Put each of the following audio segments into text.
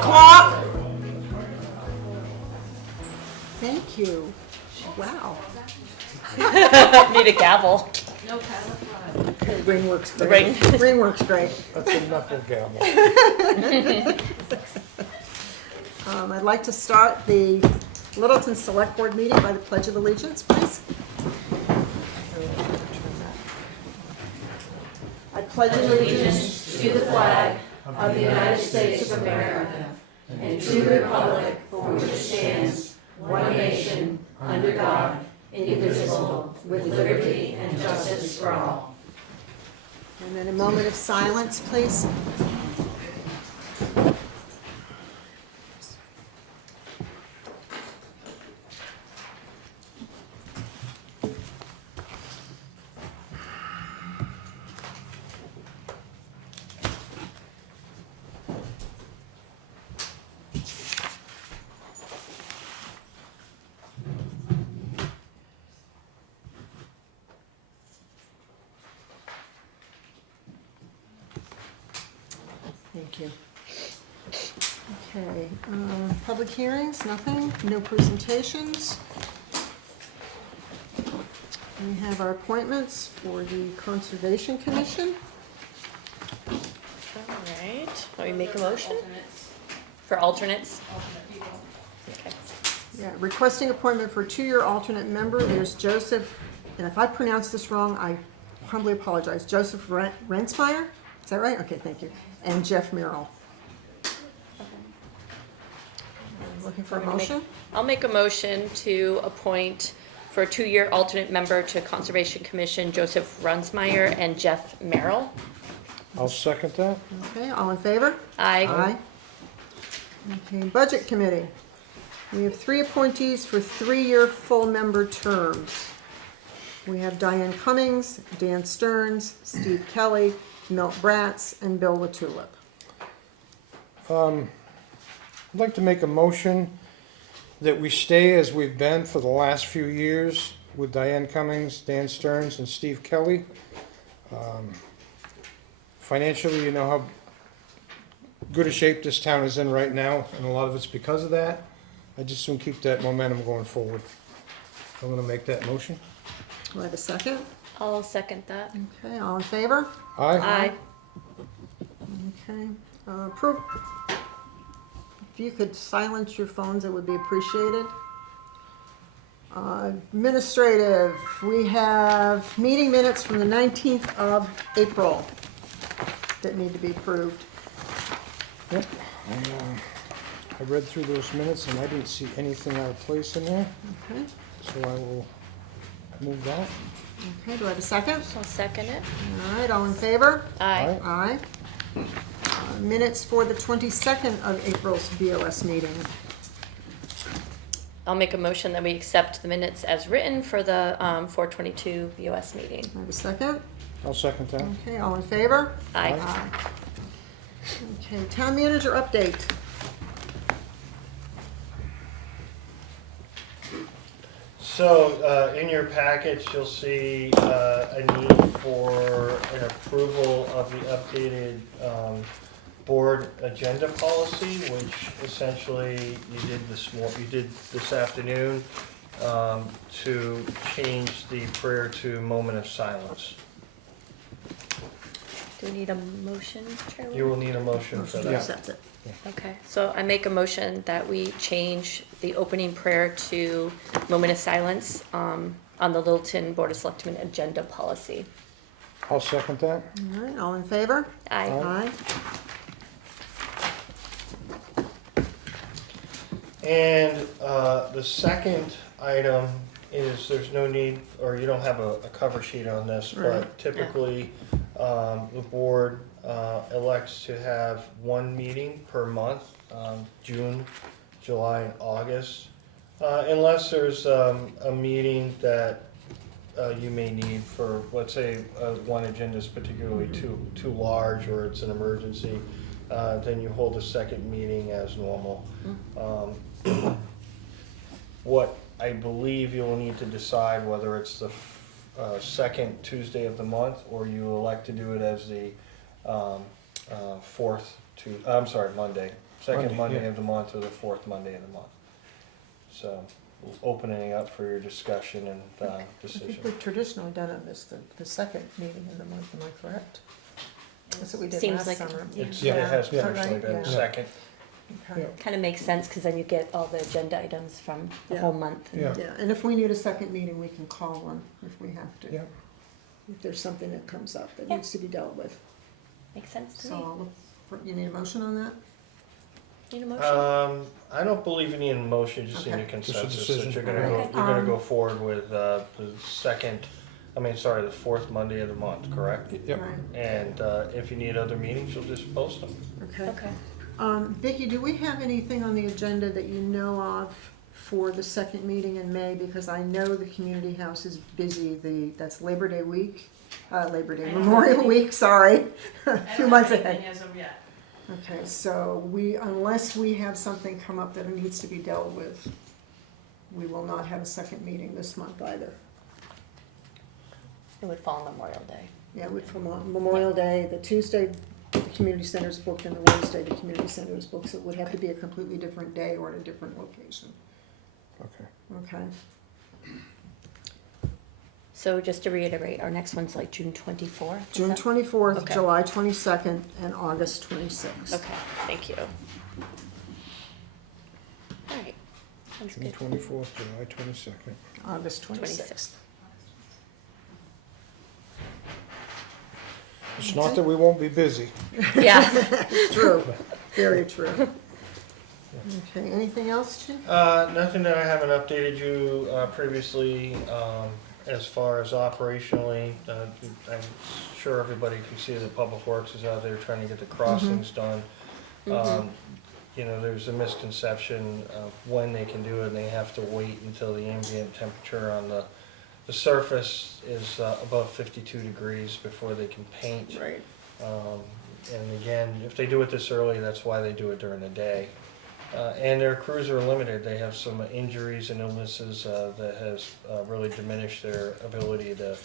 o'clock. Thank you. Wow. Need a gavel. The ring works great. Ring. Ring works great. That's a knuckle gavel. I'd like to start the Littleton Selectboard meeting by the Pledge of Allegiance, please. I pledge allegiance to the flag of the United States of America and to the republic for which it stands, one nation, under God, indivisible, with liberty and justice for all. And then a moment of silence, please. Thank you. Okay, public hearings, nothing, no presentations. We have our appointments for the Conservation Commission. All right. Want me to make a motion? For alternates? Okay. Yeah, requesting appointment for 2-year alternate member, there's Joseph, and if I pronounce this wrong, I humbly apologize, Joseph Rensmeyer, is that right? Okay, thank you. And Jeff Merrill. Looking for a motion? I'll make a motion to appoint for a 2-year alternate member to Conservation Commission, Joseph Runsmeyer and Jeff Merrill. I'll second that. Okay, all in favor? Aye. Aye. Okay, Budget Committee. We have 3 appointees for 3-year full member terms. We have Diane Cummings, Dan Stearns, Steve Kelly, Milt Bratz, and Bill LaTulip. I'd like to make a motion that we stay as we've been for the last few years with Diane Cummings, Dan Stearns, and Steve Kelly. Financially, you know how good a shape this town is in right now, and a lot of it's because of that. I just soon keep that momentum going forward. I'm going to make that motion. Do I have a second? I'll second that. Okay, all in favor? Aye. Okay, approve. If you could silence your phones, it would be appreciated. Administrative, we have meeting minutes from the 19th of April that need to be approved. Yep. I read through those minutes and I didn't see anything out of place in there, Okay, so I will move that. okay, do I have a second? I'll second it. All right, all in favor? Aye. Aye. Minutes for the 22nd of April's BOS meeting. I'll make a motion that we accept the minutes as written for the 422 BOS meeting. I have a second? I'll second that. Okay, all in favor? Aye. Aye. Okay, town manager update. So, in your package, you'll see a need for an approval of the updated board agenda policy, which essentially you did this afternoon to change the prayer to moment of silence. Do we need a motion, Chairman? You will need a motion for To that. accept it. Okay, so I make a motion that we change the opening prayer to moment of silence on the Littleton Board of Selectmen agenda policy. I'll second that. All right, all in favor? Aye. Aye. And the second item is there's no need, or you don't have a cover sheet on this, Right. but typically the board elects to have one meeting per month, June, July, and August. Unless there's a meeting that you may need for, let's say, one agenda is particularly too large or it's an emergency, then you hold a second meeting as normal. What I believe you'll need to decide whether it's the second Tuesday of the month or you elect to do it as the Monday. second Monday, Monday yeah. of the month or the fourth Monday of the month. So, opening up for your discussion and I think decision. we've traditionally done it as the second meeting in the month, am I correct? That's what we did Seems last like- summer. It Yeah. has Yeah. traditionally Right, been yeah. second. Okay. Yeah. Kind of makes sense, because then you get all the agenda items from the Yeah. whole month. Yeah. Yeah, and if we need a second meeting, we can call one if we have to. Yeah. If there's something that comes up that Yeah. needs to be dealt with. Makes sense to So me. I'll look for, you need a motion on that? Need a motion? I don't believe you need a motion, just need a Okay. Just a consensus decision. that you're gonna go, Okay. you're gonna go forward with, the the fourth Monday of the month, correct? Yep. Right, And, if you need other meetings, you'll just post them. okay. Okay. Vicki, do we have anything on the agenda that you know of for the second meeting in May? Because I know the community house is busy, that's Labor Day week, Memorial Week, sorry, a few months ahead. As of yet. Okay, so unless we have something come up that needs to be dealt with, we will not have a second meeting this month either. It would fall on Memorial Day. Yeah, for Memorial Day, the Tuesday, the community center is booked, and the Wednesday, the community center is booked, so it would have to be a completely different day or at a different location, Okay. okay? So just to reiterate, our next one's like June 24th? is June that- 24th, Okay. July 22nd, and August 26th. Okay, thank you. All right, sounds June good. 24th, July 22nd. August 26th. 26th. It's not that we won't be busy. Yeah, True, very true. Okay, anything else, Jim? Nothing that I haven't updated you, previously, as far as operationally. I'm sure everybody can see that Public Works is out there trying to get the crossings done. You know, there's a misconception of when they can do it, and they have to wait until the ambient temperature on the surface is above 52 degrees before they can paint. Right. And again, if they do it this early, that's why they do it during the day. And their crews are limited. They have some injuries and illnesses that has really diminished their ability to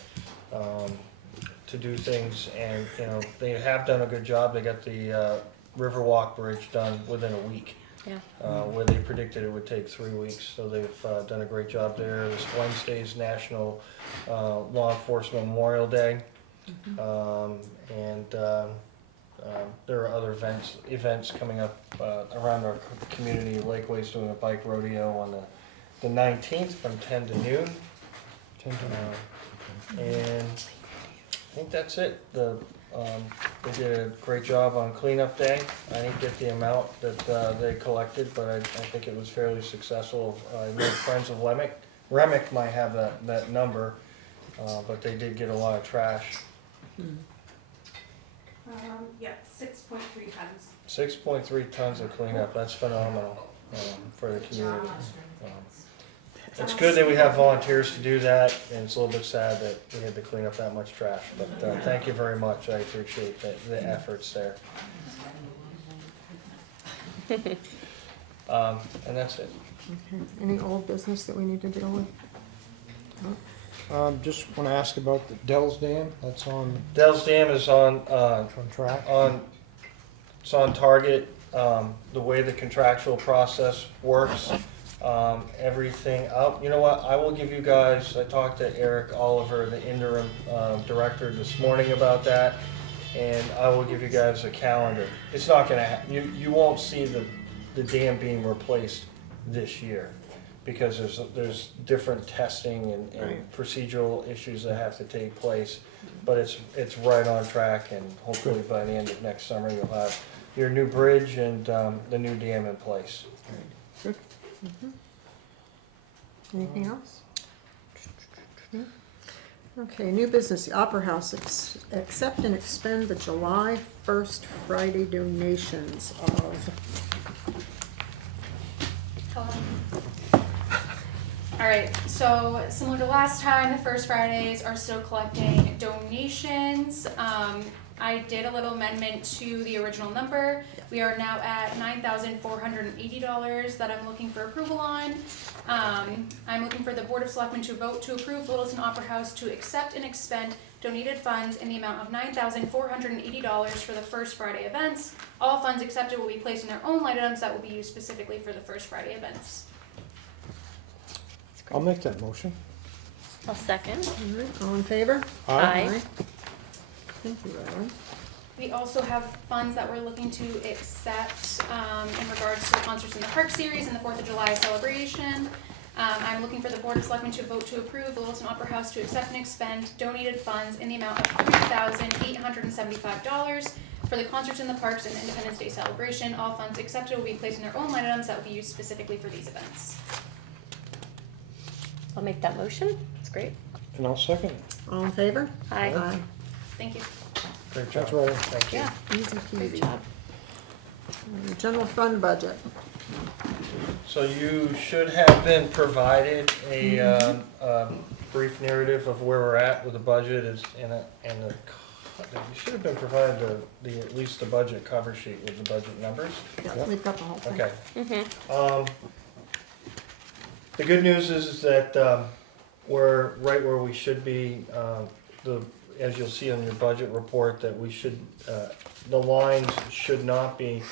do things. And, you know, they have done a good job. They got the Riverwalk Bridge done within a week. yeah. Where they predicted it would take 3 weeks, so they've done a great job there. This Wednesday's National Law Enforcement Memorial Day, and there are other events coming up around our community. Lakeway's doing a bike rodeo on the 19th from 10 to noon, 10 to and I think that's it. They did a great job on cleanup day. I didn't get the amount that they collected, but I think it was fairly successful. I know Friends of Remick might have that number, but they did get a lot of trash. Yeah, 6.3 tons. 6.3 tons of cleanup, that's phenomenal for the community. It's good that we have volunteers to do that, and it's a little bit sad that we had to clean up that much trash, but thank you very much, I appreciate the efforts there. And that's it. Okay, any old business that we need to deal with? Just want to ask about the Dells Dam. That's on Dell's Dam is on track. it's on target. The way the contractual process works, everything out. You know what? I will give you guys. I talked to Eric Oliver, the interim director, this morning about that, and I will give you guys a calendar. It's not going to. You won't see the dam being replaced this year, because there's different testing and Right. procedural issues that have to take place. But it's right on track, and hopefully by the end of next summer you'll have your new bridge and the new dam in place. Good. Anything else? Okay, new business, the Opera House, accept and expend the July 1st Friday donations of, All right, so similar to last time, the first Fridays are still collecting donations. I did a little amendment to the original number. We are now at $9,480 that I'm looking for approval on. I'm looking for the Board of Selectmen to vote to approve Littleton Opera House to accept and expend donated funds in the amount of $9,480 for the First Friday events. All funds accepted will be placed in their own line items that will be used specifically for the First Friday events. I'll make that motion. I'll second. All right, all in favor? Aye. Thank you, Riley. We also have funds that we're looking to accept in regards to the Concerts in the Park series and the 4th of July celebration. I'm looking for the Board of Selectmen to vote to approve the Littleton Opera House to accept and expend donated funds in the amount of $3,875 for the Concerts in the Parks and the Independence Day celebration. All funds accepted will be placed in their own line items that will be used specifically for these events. I'll make that motion. That's great. And I'll second it. All in favor? Aye. Thank you. Great job. That's right. Thank you. Yeah, Easy great peasy. job. General fund budget. So you should have been provided a brief narrative of where we're at with the budget is you should have been provided at least the budget cover sheet with the budget numbers. Yeah, we've got the whole thing. Okay. Mm-hmm. The good news is that we're right where we should be. As you'll see on your budget report, that we should the lines should not be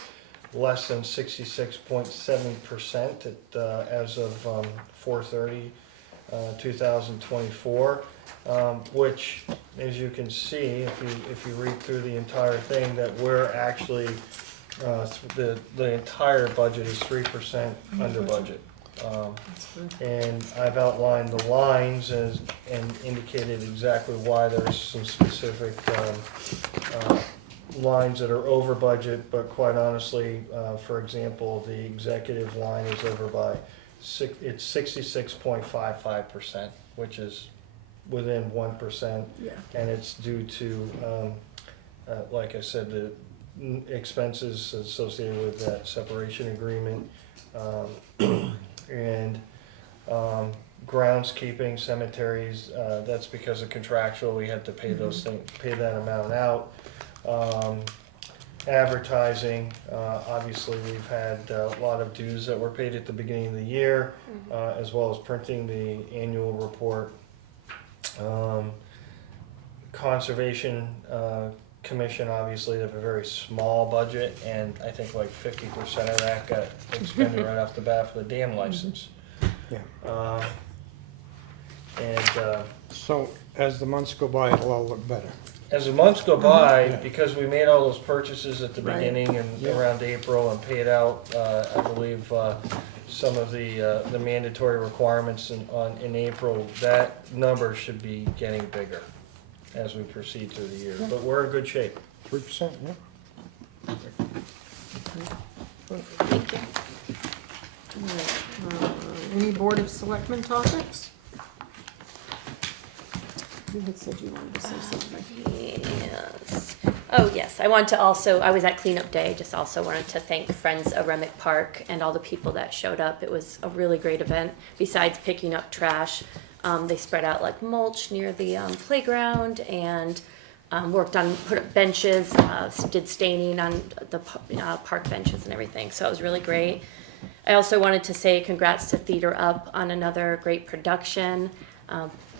less than 66.7% as of 4/30/2024, which, as you can see, if you read through the entire thing, that we're actually the entire budget is 3% under budget. That's good. And I've outlined the lines and indicated exactly why there's some specific lines that are over budget, but quite honestly, for example, the executive line is over by it's 66.55%, which is within 1%, Yeah. and it's due to, like I said, the expenses associated with that separation agreement. And groundskeeping, cemeteries, that's because of contractual, we had to pay those things, pay that amount out. Advertising, obviously, we've had a lot of dues that were paid at the beginning of the year, as well as printing the annual report. Conservation Commission, obviously, they have a very small budget, and I think like 50% of that got expended right off the bat for the dam license. Yeah. So as the months go by, it'll all look better. As the months go by, Yeah. because we made all those purchases at the Right. beginning and Yeah. around April and paid out, I believe, some of the mandatory requirements in April, that number should be getting bigger as we proceed through the year. But we're in good shape. 3%, yeah. Thank you. Any Board of Selectmen topics? You had said you wanted to say something. Yes. Oh, yes. I want to also, I was at cleanup day, just also wanted to thank Friends of Remick Park and all the people that showed up. It was a really great event. Besides picking up trash, they spread out like mulch near the playground and worked on, put up benches, did staining on the park benches and everything. So it was really great. I also wanted to say congrats to Theater Up on another great production.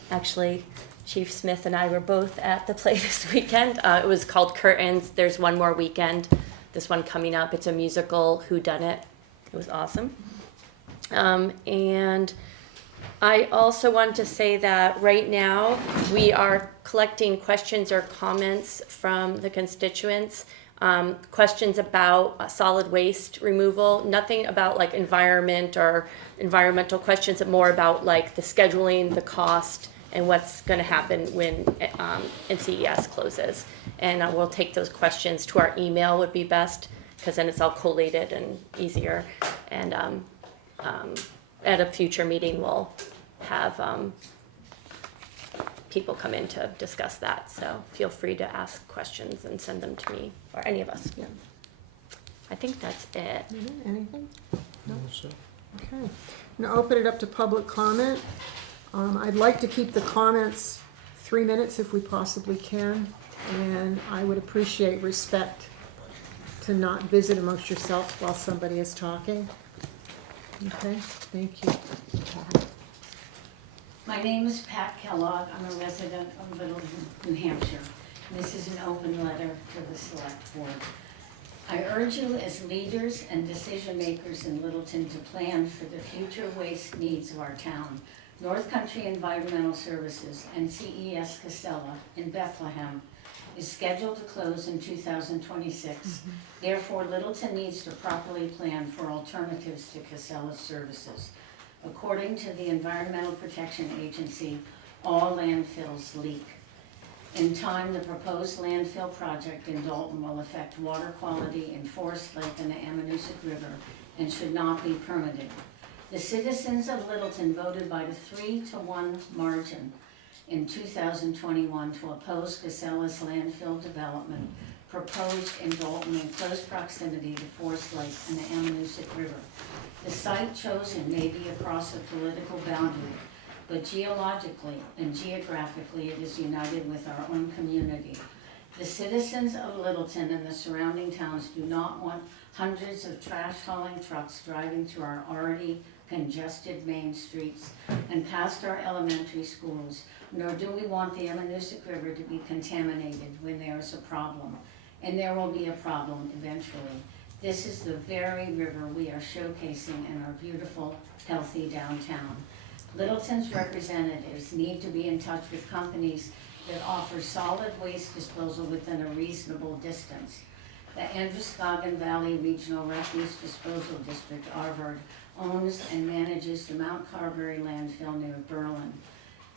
Actually, Chief Smith and I were both at the play this weekend. It was called Curtains. There's one more weekend, this one coming up. It's a musical whodunit. It was awesome. And I also wanted to say that right now we are collecting questions or comments from the constituents. Questions about solid waste removal, nothing about like environment or environmental questions, but more about like the scheduling, the cost, and what's going to happen when NCES closes. And we'll take those questions to our email would be best, because then it's all collated and easier. And at a future meeting, we'll have people come in to discuss that. So feel free to ask questions and send them to me or any of us. Yeah. I think that's it. Anything? No. So, Okay. Now open it up to public comment. I'd like to keep the comments 3 minutes if we possibly can. And I would appreciate respect to not visit amongst yourself while somebody is talking. Okay, thank you. My name is Pat Kellogg. I'm a resident of Littleton, New Hampshire. This is an open letter to the Select Board. I urge you as leaders and decision makers in Littleton to plan for the future waste needs of our town. North Country Environmental Services and CES Casella in Bethlehem is scheduled to close in 2026. Therefore, Littleton needs to properly plan for alternatives to Casella's services. According to the Environmental Protection Agency, all landfills leak. In time, the proposed landfill project in Dalton will affect water quality in Forest Lake and the Ammonoosuc River and should not be permitted. The citizens of Littleton voted by the 3-1 margin in 2021 to oppose Casella's landfill development proposed in Dalton in close proximity to Forest Lake and the Ammonoosuc River. The site chosen may be across a political boundary, but geologically and geographically it is united with our own community. The citizens of Littleton and the surrounding towns do not want hundreds of trash hauling trucks driving through our already congested main streets and past our elementary schools, nor do we want the Ammonoosuc River to be contaminated when there is a problem. And there will be a problem eventually. This is the very river we are showcasing in our beautiful, healthy downtown. Littleton's representatives need to be in touch with companies that offer solid waste disposal within a reasonable distance. The Androscoggin Valley Regional Refuse Disposal District, Arvard, owns and manages the Mount Carberry landfill near Berlin.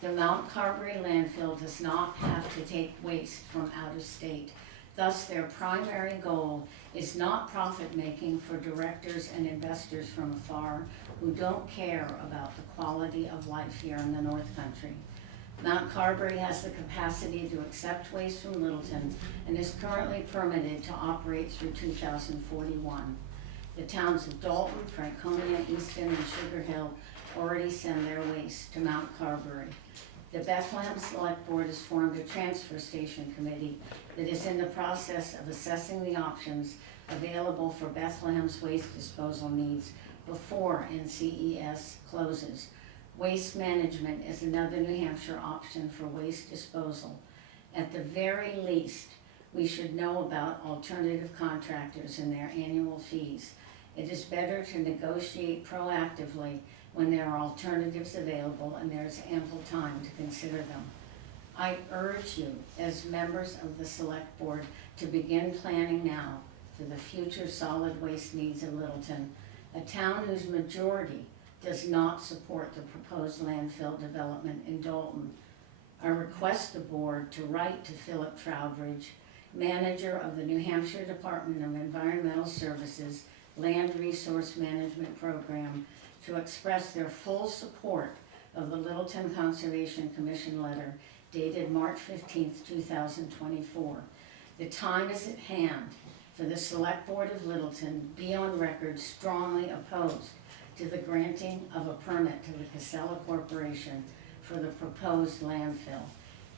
The Mount Carberry landfill does not have to take waste from out of state. Thus, their primary goal is not profit-making for directors and investors from afar who don't care about the quality of life here in the North Country. Mount Carberry has the capacity to accept waste from Littleton and is currently permitted to operate through 2041. The towns of Dalton, Franconia, Easton, and Sugar Hill already send their waste to Mount Carberry. The Bethlehem Select Board has formed a transfer station committee that is in the process of assessing the options available for Bethlehem's waste disposal needs before NCES closes. Waste management is another New Hampshire option for waste disposal. At the very least, we should know about alternative contractors and their annual fees. It is better to negotiate proactively when there are alternatives available and there is ample time to consider them. I urge you, as members of the Select Board, to begin planning now for the future solid waste needs of Littleton, a town whose majority does not support the proposed landfill development in Dalton. I request the board to write to Philip Trowbridge, manager of the New Hampshire Department of Environmental Services Land Resource Management Program, to express their full support of the Littleton Conservation Commission letter dated March 15th, 2024. The time is at hand for the Select Board of Littleton be on record strongly opposed to the granting of a permit to the Casella Corporation for the proposed landfill.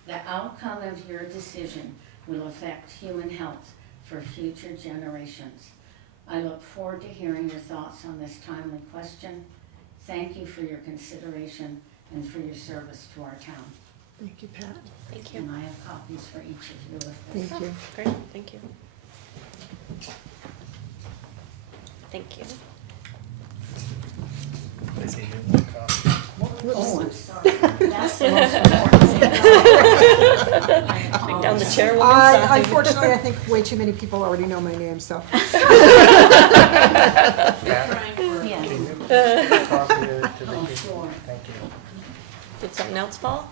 The outcome of your decision will affect human health for future generations. I look forward to hearing your thoughts on this timely question. Thank you for your consideration and for your service to our town. Thank you, Pat. Thank you. And I have copies for each of you of this. Thank you. Great, thank you. Thank you. Oh, I'm sorry. That's the most important thing. Bring down the chairwoman's sign. Unfortunately, I think way too many people already know my name, so. Yes. Copy to Oh, the sure. Thank you. Did something else fall?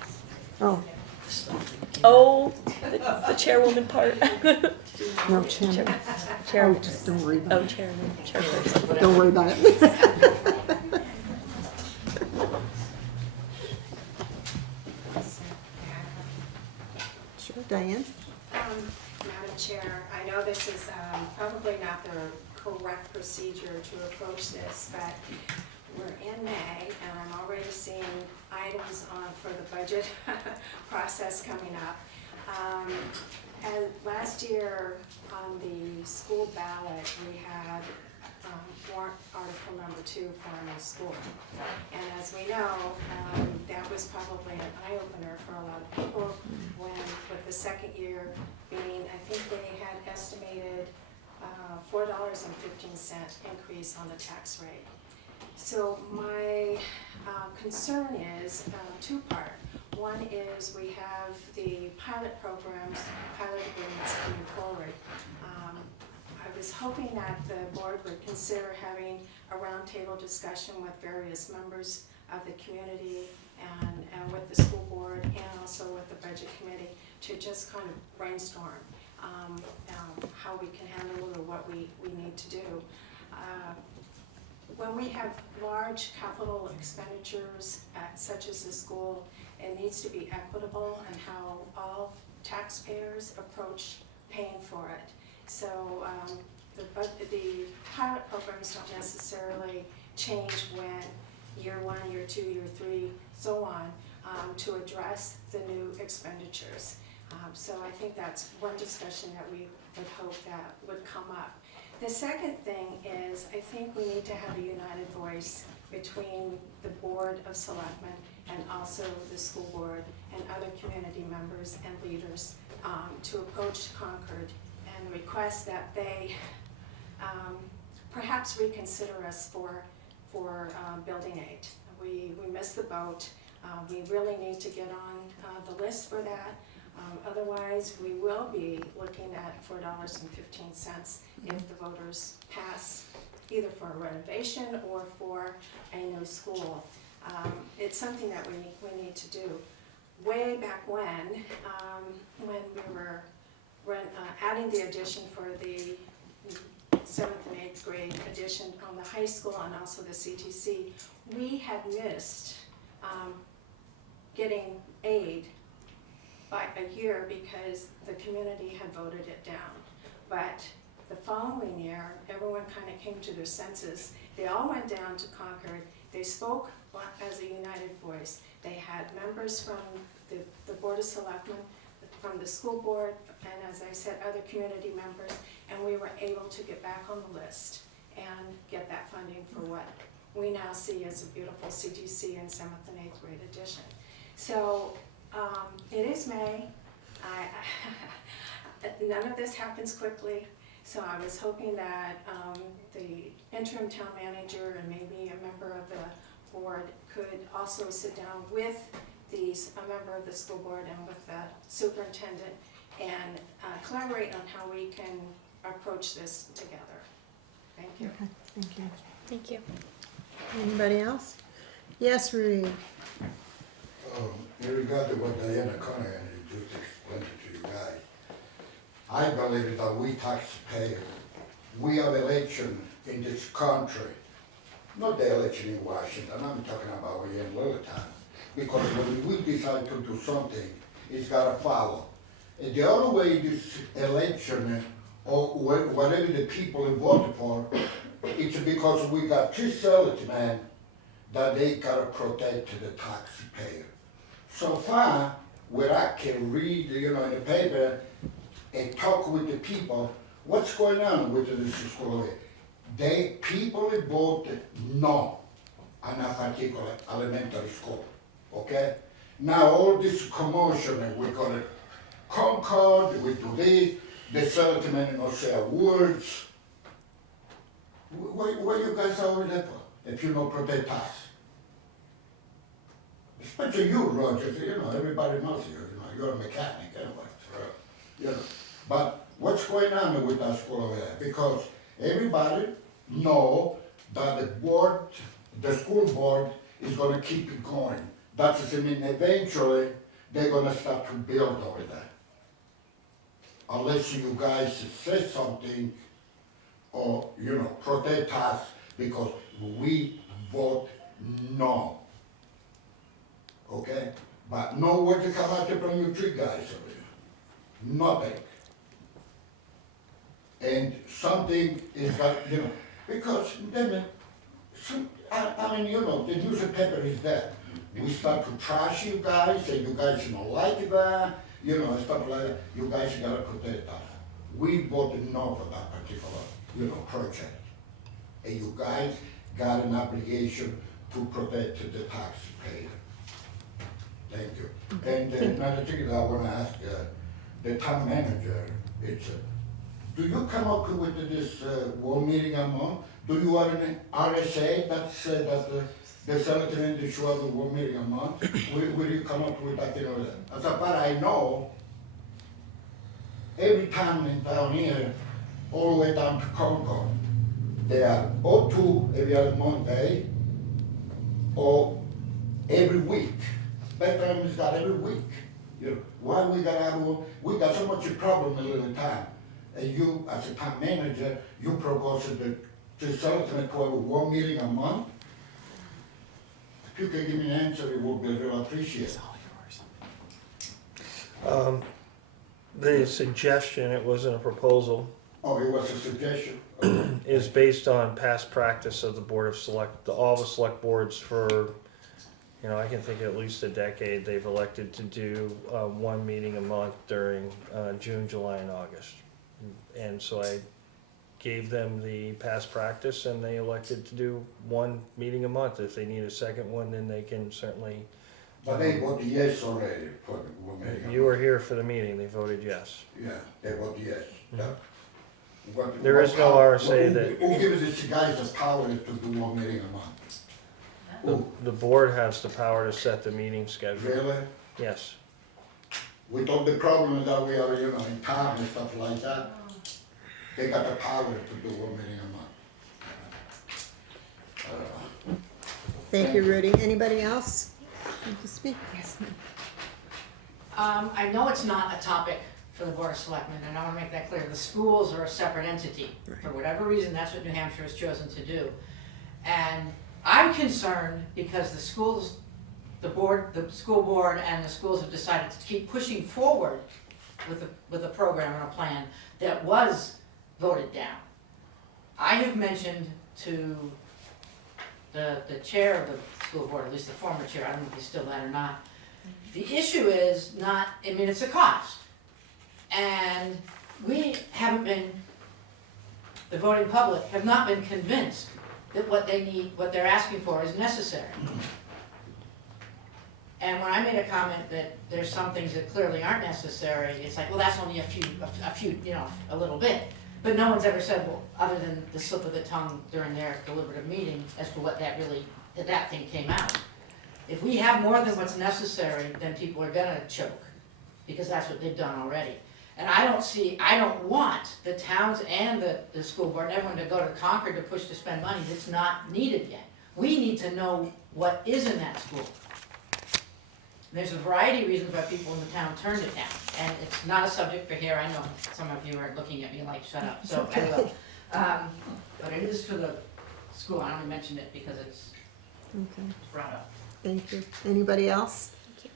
Oh, Oh, the chairwoman part. no, Chairman. Oh, Chairwoman. just don't worry about Oh, chairman, chairperson. it. Don't worry about it. Sure, Diane? Madam Chair, I know this is probably not the correct procedure to approach this, but we're in May, and I'm already seeing items on for the budget process coming up. last year on the school ballot, we had warrant article number 2 for a new school. And as we know, that was probably an eye-opener for a lot of people when, with the second year being, I think they had estimated $4.15 increase on the tax rate. So my concern is two-part. One is we have the pilot programs, pilot agreements coming forward. I was hoping that the board would consider having a roundtable discussion with various members of the community and with the school board and also with the budget committee to just kind of brainstorm how we can handle it or what we need to do. When we have large capital expenditures such as the school, it needs to be equitable in how all taxpayers approach paying for it. So the pilot programs don't necessarily change when year 1, year 2, year 3, so on, to address the new expenditures. So I think that's one discussion that we would hope that would come up. The second thing is I think we need to have a united voice between the Board of Selectmen and also the school board and other community members and leaders to approach Concord and request that they perhaps reconsider us for building aid. We missed the boat. We really need to get on the list for that. Otherwise, we will be looking at $4.15 if the voters pass either for a renovation or for a new school. It's something that we need to do. Way back when we were adding the addition for the 7th and 8th grade addition on the high school and also the CTC, we had missed getting aid by a year because the community had voted it down. But the following year, everyone kind of came to their senses. They all went down to Concord. They spoke as a united voice. They had members from the Board of Selectmen, from the school board, and as I said, other community members, and we were able to get back on the list and get that funding for what we now see as a beautiful CTC and 7th and 8th grade addition. So it is May. None of this happens quickly, so I was hoping that the interim town manager and maybe a member of the board could also sit down with a member of the school board and with the superintendent and collaborate on how we can approach this together. Thank you. Okay, thank you. Thank you. Anybody else? Yes, Rudy. In regard to what Diana Conaghan just explained to you guys, I believe that we taxpayers, we have election in this country, not the election in Washington, I'm talking about here in Littleton, because when we decide to do something, it's gotta follow. And the other way this election, or whatever the people vote for, it's because we got two salesmen that they gotta protect the taxpayer. So far, where I can read, in the paper and talk with the people, what's going on with this school? People voted no on a particular elementary school, okay? Now all this commotion, and we got it Concord, we do this, the settlement not say words. Why you guys are over there for, if you don't protect us? Especially you, Roger, everybody knows you, you're a mechanic anyway, But what's going on with that school over there? Because everybody know that the school board is gonna keep it going. That is, eventually, they're gonna start to build over there. Unless you guys say something or, protect us because we vote no. Okay? But no word to come out from you three guys over here. Nothing. And something is got, because then, the newspaper is there. We start to trash you guys, and you guys don't like that, you know, stuff like that, you guys gotta protect us. We voted no for that particular, you know, project. And you guys got an obligation to protect the taxpayer. Thank you. And another thing that I wanna ask, the town manager, it's, do you come up with this, one meeting a month? Do you have an RSA that says that the selectmen should have one meeting a month? Will you come up with that thing or that? As far as I know, every town in town here, all the way down to Concord, they are or two every other Monday, or every week. Bedtime is that every week. You know, why we gotta have one? We got so much problem in little town. And you, as a town manager, you propose to selectmen to have one meeting a month? If you can give me an answer, it would be real appreciated. The suggestion, it wasn't a proposal, Oh, it was a suggestion? is based on past practice of the Board of all the select boards for, you know, I can think at least a decade, they've elected to do one meeting a month during June, July, and August. And so I gave them the past practice and they elected to do one meeting a month. If they need a second one, then they can certainly. But they voted yes already for the one meeting a month. You were here for the meeting, they voted yes. Yeah, they voted yes. Yeah. There is no RSA that- Who gives these guys the power to do one meeting a month? The board has the power to set the meeting schedule. Really? Yes. With all the problems that we are, you know, in town and stuff like that, they got the power to do one meeting a month. Thank you, Rudy. Anybody else want to speak? Yes, ma'am. I know it's not a topic for the Board of Selectmen, and I want to make that clear. The schools are a separate entity. For whatever reason, that's what New Hampshire has chosen to do. And I'm concerned because the schools, the school board and the schools have decided to keep pushing forward with a program and a plan that was voted down. I have mentioned to the chair of the school board, at least the former chair, I don't know if he's still that or not. The issue is not, I mean, it's a cost. And we haven't been, the voting public have not been convinced that what they need, what they're asking for is necessary. And when I made a comment that there's some things that clearly aren't necessary, it's like, well, that's only a few, you know, a little bit. But no one's ever said, well, other than the slip of the tongue during their deliberative meeting as to what that really, that thing came out. If we have more than what's necessary, then people are gonna choke, because that's what they've done already. And I don't want the towns and the school board and everyone to go to Concord to push to spend money that's not needed yet. We need to know what is in that school. There's a variety of reasons why people in the town turned it down, and it's not a subject for here. I know some of you are looking at me like, shut up, so I will. But it is for the school. I only mentioned it because it's Okay, brought up. thank you. Anybody else? Thank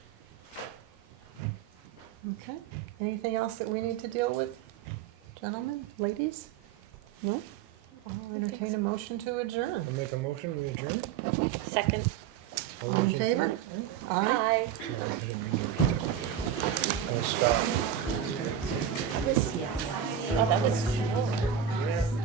you. Okay, anything else that we need to deal with, gentlemen, ladies? No? I'll entertain a motion to adjourn. I make a motion, we adjourn? Second. All in favor? Aye. Aye. And stop. Oh, that was.